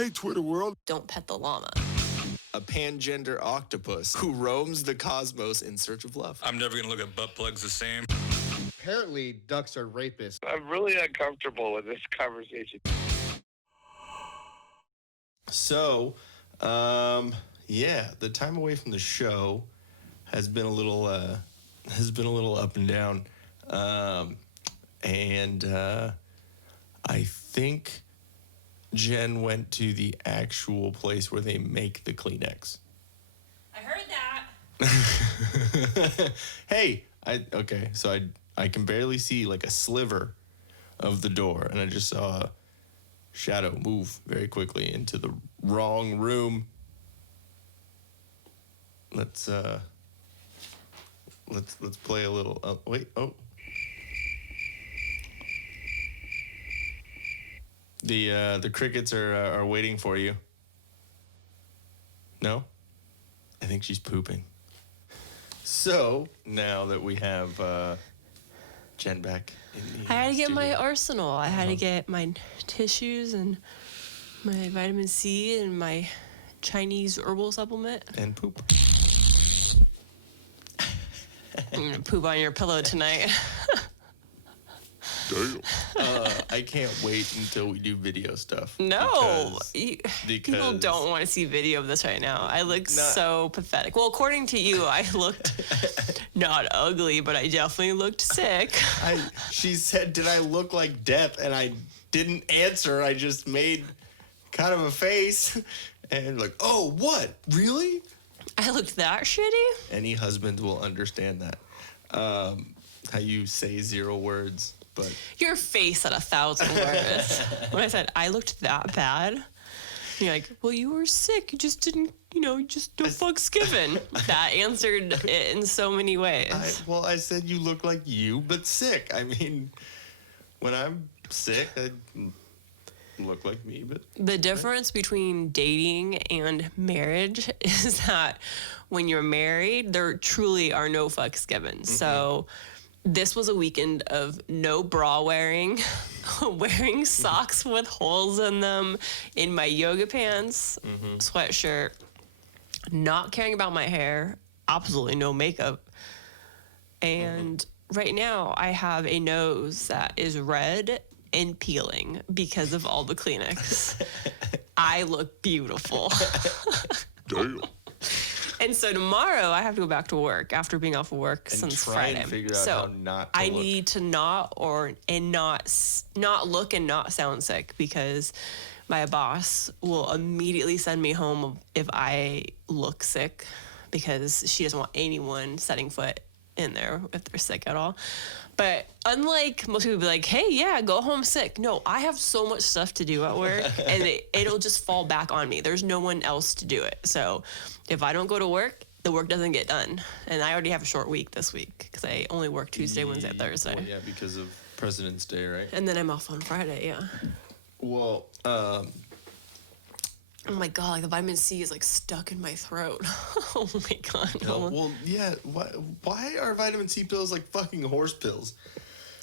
Hey, Twitter world. Don't pet the llama. A pangender octopus who roams the cosmos in search of love. I'm never going to look at butt plugs the same. Apparently, ducks are rapists. I'm really uncomfortable with this conversation. So, the time away from the show has been a little up and down, and I think Jen went to the actual place where they make the Kleenex. I heard that. Hey, so I can barely see like a sliver of the door, and I just saw a shadow move very quickly into the wrong room. Let's play a little. The crickets are waiting for you. No? I think she's pooping. So now that we have Jen back in the I had to get my studio. arsenal. I had to get my tissues and my vitamin C and my Chinese herbal supplement. And poop. I'm going to poop on your pillow tonight. Damn. I can't wait until we do video stuff. No. Because People don't want to see video of this right now. I look so pathetic. Well, according to you, I looked not ugly, but I definitely looked sick. She said, did I look like death? And I didn't answer. I just made kind of a face. And like, oh, what? Really? I looked that shitty? Any husband will understand that. How you say 0 words, but... Your face said 1,000 words. When I said, I looked that bad, you're like, well, you were sick. You just didn't, just no fucks given. That answered it in so many ways. I said you look like you, but sick. I mean, when I'm sick, I look like me, but... The difference between dating and marriage is that when you're married, there truly are no fucks given. Mm-hmm. So this was a weekend of no bra wearing, wearing socks with holes in them, in my yoga pants, sweatshirt, not caring about my hair, absolutely no makeup. And right now I have a nose that is red and peeling because of all the Kleenex. I look beautiful. Damn. And so tomorrow I have to go back to work after being off of work since Friday. And figure out so how not to I look. need to not look and not sound sick, because my boss will immediately send me home if I look sick, because she doesn't want anyone setting foot in there if they're sick at all. But unlike most people be like, hey, yeah, go home sick. No, I have so much stuff to do at work, and it'll just fall back on me. There's no one else to do it. So if I don't go to work, the work doesn't get done. And I already have a short week this week because I only work Tuesday, Wednesday, Thursday. Well, yeah, because of President's Day, right? And then I'm off on Friday, yeah. Well, oh my God, like the vitamin C is like stuck in my throat. Oh my God. well, yeah. Why are vitamin C pills like fucking horse pills?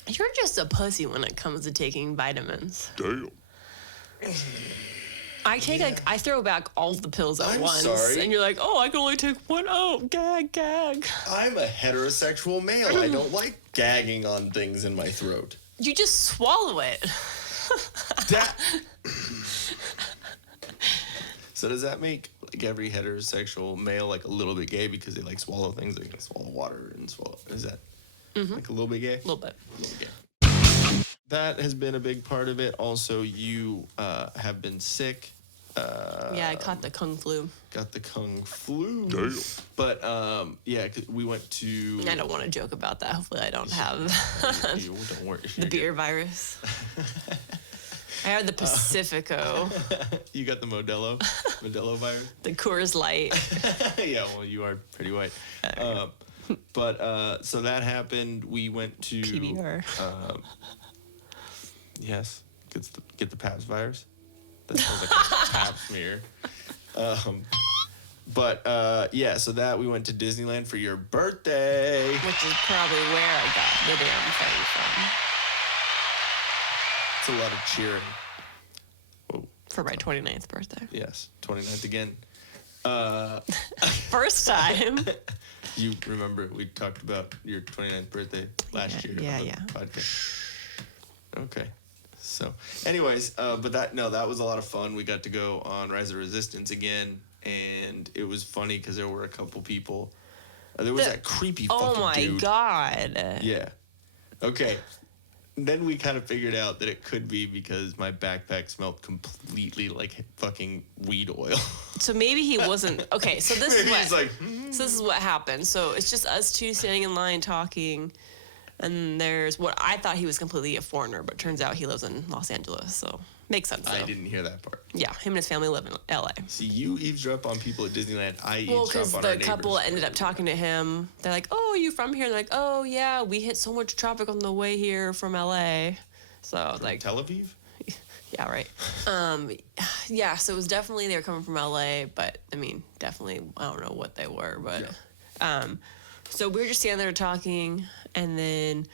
You're just a pussy when it comes to taking vitamins. Damn. I throw back all the pills at I'm once. sorry. And you're like, oh, I can only take one. Oh, gag. I'm a heterosexual male. I don't like gagging on things in my throat. You just swallow it. So does that make like every heterosexual male like a little bit gay because they like swallow things? They can swallow water and swallow. Is that like a little bit gay? A little bit. A little gay. That has been a big part of it. Also, you have been sick. Yeah, I caught the kung flu. Got the kung flu. Damn. But yeah, 'cause we went to. I don't want to joke about that. Hopefully I don't have Don't worry. the beer virus. I had the Pacifico. You got the Modelo virus. The Coors Light. Yeah, well, you are pretty white. But so that happened. We went to PBR. Yes, get the Pabst virus. That sounds like a Pap smear. But yeah, so that we went to Disneyland for your birthday. Which is probably where I got the damn thing from. It's a lot of cheering. Whoa. For my 29th birthday. Yes, 29th again. First time. You remember we talked about your 29th birthday last year Yeah, on the yeah. podcast. Okay. So, anyways, but that was a lot of fun. We got to go on Rise of Resistance again, and it was funny because there were a couple people. There was that creepy fucking Oh my dude. God. Yeah. Okay. Then we kind of figured out that it could be because my backpack smelled completely like fucking weed oil. So maybe he wasn't. Okay, so this Maybe is what. he's like, So this is what happened. So it's just us two standing in line talking, and there's what I thought he was completely a foreigner, but turns out he lives in Los Angeles. So makes sense. I though. didn't hear that part. Yeah, him and his family live in LA. See, you eavesdrop on people at Disneyland. I Well, eavesdrop because on our the couple neighbors. ended up talking to him. They're like, "Oh, you from here?" They're like, "Oh, yeah, we hit so much traffic on the way here from LA." So I was like, Tel Aviv? yeah, right. Yeah, so it was definitely they were coming from LA, but I mean, definitely I don't know what they were, but so we were just standing there talking, and then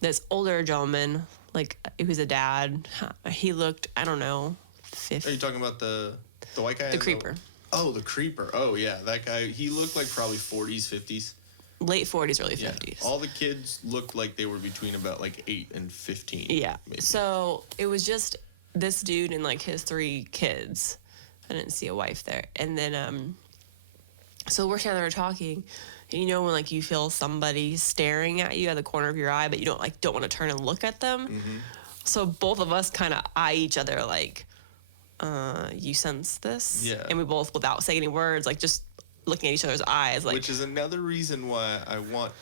this older gentleman, like he was a dad, he looked, I don't know, Are you 50. talking about the white guy? The creeper. Oh, the creeper. Oh, yeah. That guy, he looked like probably 40s, 50s. Late 40s, early Yeah. 50s. All the kids looked like they were between about like 8 and 15. Yeah. maybe. So it was just this dude and like his 3 kids. I didn't see a wife there. And then, so we're standing there talking, and you know when like you feel somebody staring at you at the corner of your eye, but you don't want to turn and look at them. Mm-hmm. So both of us kind of eye each other like, you sense this? Yeah. And we both, without saying any words, like just looking at each other's eyes, like. Which is another reason why I want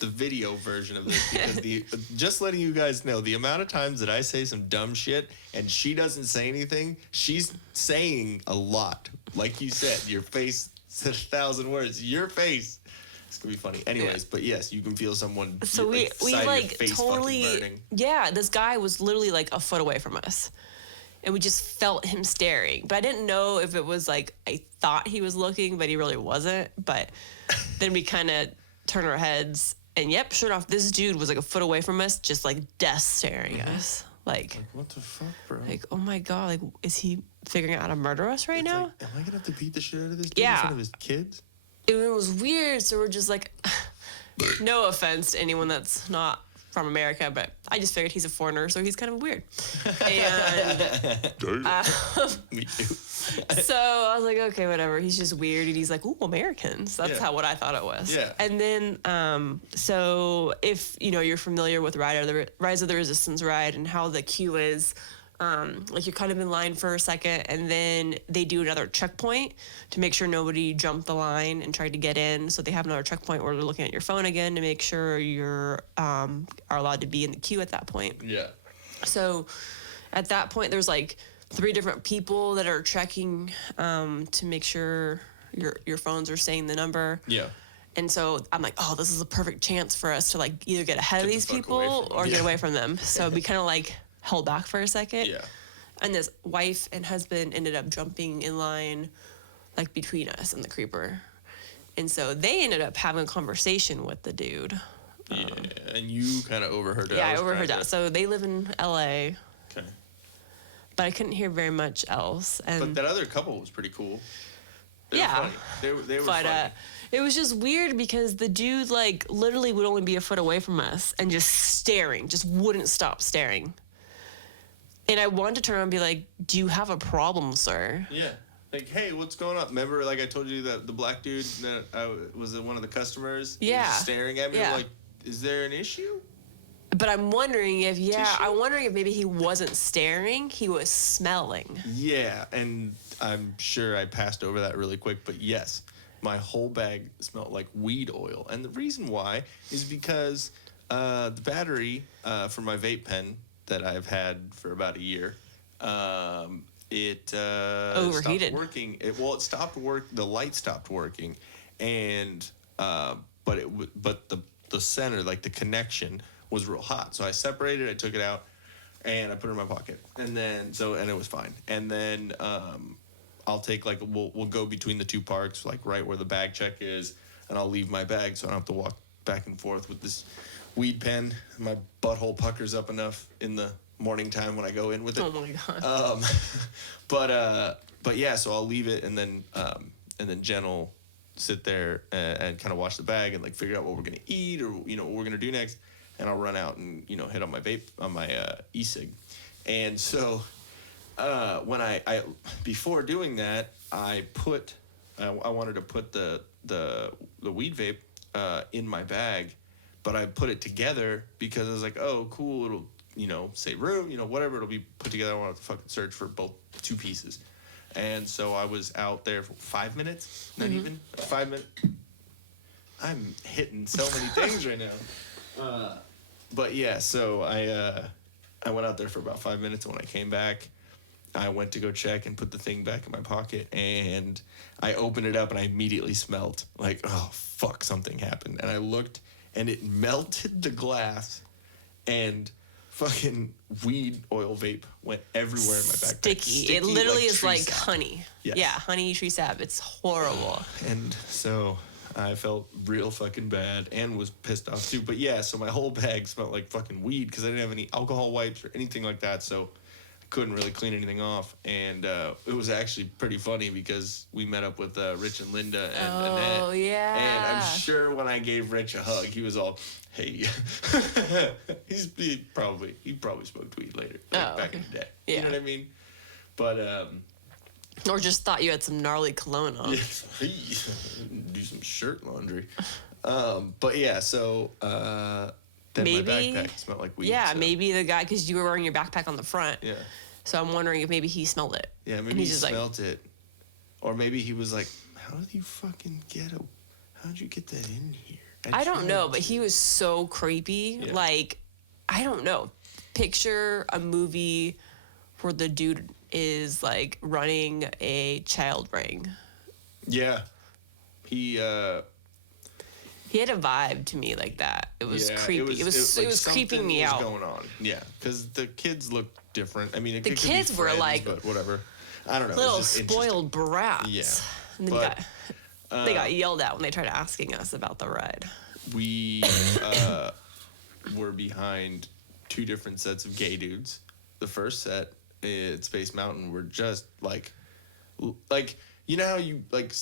the video version of this, because just letting you guys know the amount of times that I say some dumb shit and she doesn't say anything, she's saying a lot. Like you said, your face said 1,000 words. Your face. It's gonna be funny. Anyways, but yes, you can feel someone. So we side of your like face totally, fucking burning. yeah, this guy was literally like a foot away from us. And we just felt him staring. But I didn't know if it was like, I thought he was looking, but he really wasn't. But then we kind of turned our heads, and yep, sure enough, this dude was like a foot away from us, just like death staring at us. Like, What the fuck, bro? oh my God, like, is he figuring out how to murder us right It's now? like, am I gonna have to beat the shit out of this dude Yeah. in front of his kids? It was weird. So we're just like, no offense to anyone that's not from America, but I just figured he's a foreigner, so he's kind of weird. And Me too. so I was like, okay, whatever. He's just weird. And he's like, ooh, Americans. That's Yeah. what I thought it was. Yeah. And then, so if, you're familiar with Rise of the Resistance ride and how the queue is, like you're kind of in line for a second, and then they do another checkpoint to make sure nobody jumped the line and tried to get in. So they have another checkpoint where they're looking at your phone again to make sure you're are allowed to be in the queue at that point. Yeah. So at that point, there's like 3 different people that are checking to make sure your phones are saying the number. Yeah. And so I'm like, oh, this is a perfect chance for us to like either get ahead of Get the these fuck away people from them. or get Yeah. away from them. So we kind of like held back for a second. Yeah. And this wife and husband ended up jumping in line like between us and the creeper. And so they ended up having a conversation with the dude. Yeah. And you kind of overheard it. Yeah, I was overheard trying that. to- So they live in LA, Okay. but I couldn't hear very much else. And But that other couple was pretty cool. They Yeah. Were funny. They were But funny. it was just weird because the dude like literally would only be a foot away from us and just staring, just wouldn't stop staring. And I wanted to turn around and be like, "Do you have a problem, sir?" Yeah. Like, hey, what's going on? Remember, like I told you that the black dude that was one of the customers? He was Yeah. just staring at me. Yeah. Like, is there an issue? But I'm wondering if Tissue? I'm wondering if maybe he wasn't staring, he was smelling. Yeah, and I'm sure I passed over that really quick, but yes, my whole bag smelled like weed oil. And the reason why is because the battery for my vape pen that I've had for about a year, it Overheated. stopped working. It stopped work. The light stopped working, and but the center, like the connection, was real hot. So I separated. I took it out, and I put it in my pocket, and then and it was fine. And then I'll take we'll go between the 2 parks, like right where the bag check is, and I'll leave my bag so I don't have to walk back and forth with this weed pen. My butthole puckers up enough in the morning time when I go in with it. Oh my god. But yeah, so I'll leave it, and then Jen will sit there and kind of wash the bag and like figure out what we're gonna eat or what we're gonna do next, and I'll run out and hit on my vape on my e-cig, and so when I before doing that I wanted to put the weed vape in my bag, but I put it together because I was like, oh cool, it'll save room, whatever, it'll be put together. I don't want to fucking search for both two pieces. And so I was out there for 5 minutes, not even 5 minutes. I'm hitting so many things right now. But yeah, so I went out there for about 5 minutes, and when I came back, I went to go check and put the thing back in my pocket, and I opened it up, and I immediately smelled like, oh fuck, something happened. And I looked, and it melted the glass, and fucking weed oil vape went everywhere in my backpack. Sticky. It literally is tree like sap. honey. Yes. Yeah, honey tree sap. It's horrible. And so I felt real fucking bad and was pissed off too. But yeah, so my whole bag smelled like fucking weed because I didn't have any alcohol wipes or anything like that. So I couldn't really clean anything off. And it was actually pretty funny because we met up with Rich and Linda and Annette. Oh, yeah. And I'm sure when I gave Rich a hug, he was all, hey. he probably smoked weed later, back in the day. Yeah. You know what I mean? But Or just thought you had some gnarly cologne on. do some shirt laundry. But yeah, so then Maybe- my backpack smelled like weed. Yeah, so, maybe the guy, because you were wearing your backpack on the front. Yeah. So I'm wondering if maybe he smelled it. Yeah, And maybe he he's just smelt it. Or maybe he was like, how did you fucking how'd you get that in here? I don't tried know, but to- he was so creepy. Yeah. Like, I don't know. Picture a movie where the dude is like running a child ring. Yeah. He had a vibe to me like that. It was yeah, creepy. It was creeping something me was out. going on. Yeah, because the kids looked different. I mean, The it could be kids were friends, like but whatever. I don't know. Little it was just spoiled brats. Yeah. And then But, they got yelled at when they tried asking us about the ride. we were behind two different sets of gay dudes. The first set at Space Mountain were just like you know how you like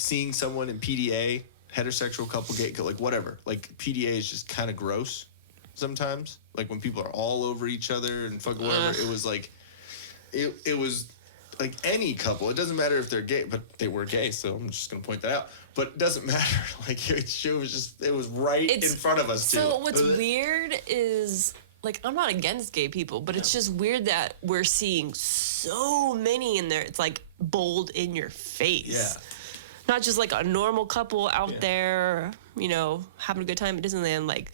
seeing someone in PDA, heterosexual couple, gay, like whatever. Like PDA is just kind of gross sometimes. Like when people are all over each other and fucking whatever. It was like it was like any couple. It doesn't matter if they're gay, but they were gay, so I'm just gonna point that out. But it doesn't matter. Like it was right in front of us too. So what's weird is, like, I'm not against gay people, but it's just weird that we're seeing so many in there. It's like bold in your face. Yeah. Not just like a normal couple out there, having a good time at Disneyland, like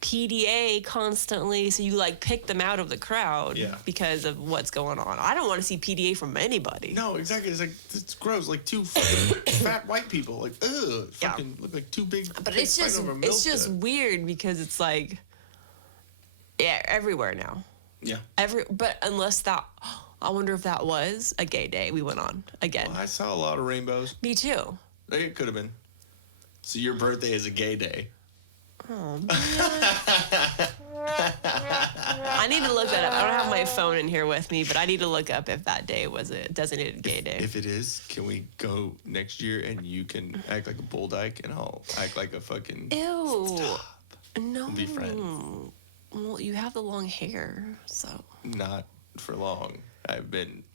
PDA constantly. So you like pick them out of the crowd because of what's going on. I don't want to see PDA from anybody. No, exactly. It's gross. Like two fucking fat white people. Like, ugh, fucking look like two big. But it's just weird because it's like, yeah, everywhere now. Yeah. But unless I wonder if that was a gay day we went on again. Well, I saw a lot of rainbows. Me too. It could have been. So your birthday is a gay day. Oh, man. I need to look that up. I don't have my phone in here with me, but I need to look up if that day was a designated gay day. If it is, can we go next year and you can act like a bull dyke and I'll act like a fucking. Ew. Stop. No. We'll be friends. Well, you have the long hair, so. Not for long.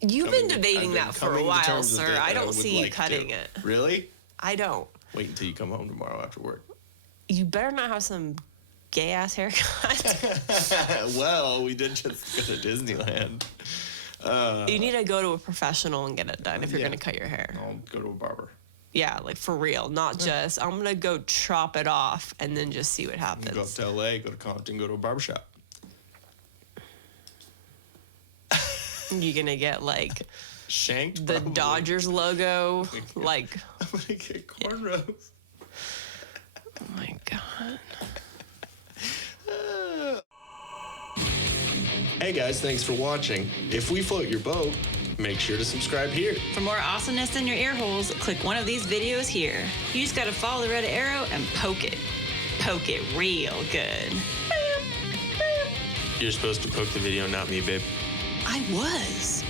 You've been debating that for a while, sir. I don't see you like cutting to. it. Really? I don't. Wait until you come home tomorrow after work. You better not have some gay ass haircut. Well, we did just go to Disneyland. You need to go to a professional and get it done if you're going to cut your hair. I'll go to a barber. Yeah, like for real. Not just, I'm going to go chop it off and then just see what happens. Go up to LA, go to Compton, go to a barbershop. You're going to get like Shanked? the Probably. Dodgers logo. Like, I'm going to get cornrows. oh my God. Hey guys, thanks for watching. If we float your boat, make sure to subscribe here. For more awesomeness in your ear holes, click one of these videos here. You just gotta follow the red arrow and poke it. Poke it real good. You're supposed to poke the video, not me, babe. I was.